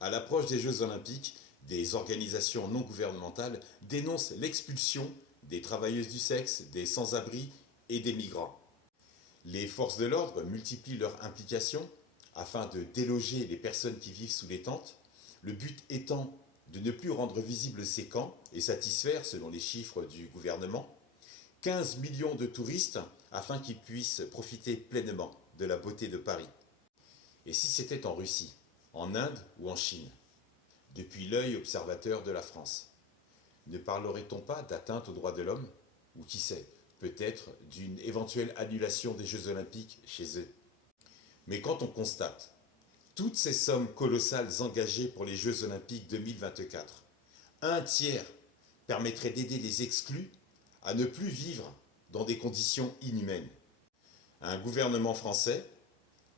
À l'approche des Jeux Olympiques, des organisations non gouvernementales dénoncent l'expulsion des travailleuses du sexe, des sans-abri et des migrants. Les forces de l'ordre multiplient leur implication afin de déloger les personnes qui vivent sous les tentes, le but étant de ne plus rendre visibles ces camps et satisfaire, selon les chiffres du gouvernement, 15 millions de touristes afin qu'ils puissent profiter pleinement de la beauté de Paris. Et si c'était en Russie, en Inde ou en Chine, depuis l'œil observateur de la France, ne parlerait-on pas d'atteinte aux droits de l'homme? Ou qui sait, peut-être d'une éventuelle annulation des Jeux Olympiques chez eux? Mais quand on constate toutes ces sommes colossales engagées pour les Jeux Olympiques 2024, un tiers permettrait d'aider les exclus à ne plus vivre dans des conditions inhumaines. Un gouvernement français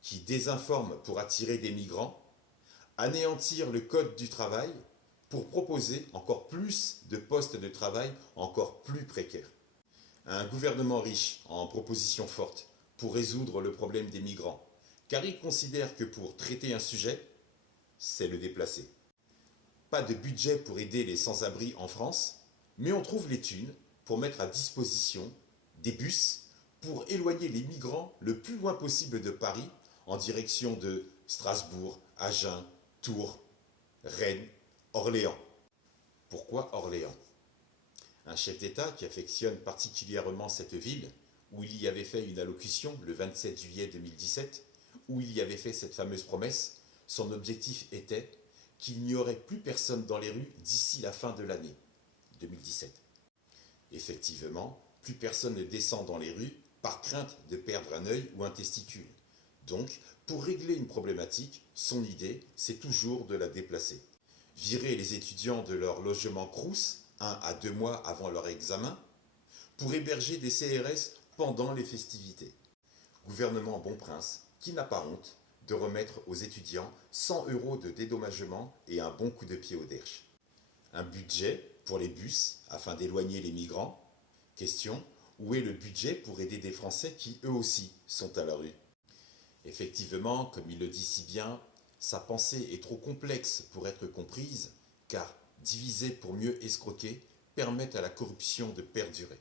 qui désinforme pour attirer des migrants, anéantir le code du travail pour proposer encore plus de postes de travail encore plus précaires. Un gouvernement riche en propositions fortes pour résoudre le problème des migrants, car il considère que pour traiter un sujet, c'est le déplacer. Pas de budget pour aider les sans-abri en France, mais on trouve les thunes pour mettre à disposition des bus pour éloigner les migrants le plus loin possible de Paris en direction de Strasbourg, Agen, Tours, Rennes, Orléans. Pourquoi Orléans? Un chef d'État qui affectionne particulièrement cette ville, où il y avait fait une allocution le 27 juillet 2017, où il y avait fait cette fameuse promesse, son objectif était qu'il n'y aurait plus personne dans les rues d'ici la fin de l'année 2017. Effectivement, plus personne ne descend dans les rues par crainte de perdre un œil ou un testicule. Donc, pour régler une problématique, son idée, c'est toujours de la déplacer. Virer les étudiants de leur logement Crous, 1 à 2 mois avant leur examen, pour héberger des CRS pendant les festivités. Gouvernement bon prince, qui n'a pas honte de remettre aux étudiants 100 € de dédommagement et un bon coup de pied au derche. Un budget pour les bus afin d'éloigner les migrants. Question, où est le budget pour aider des Français qui eux aussi sont à la rue? Effectivement, comme il le dit si bien, sa pensée est trop complexe pour être comprise, car diviser pour mieux escroquer permet à la corruption de perdurer.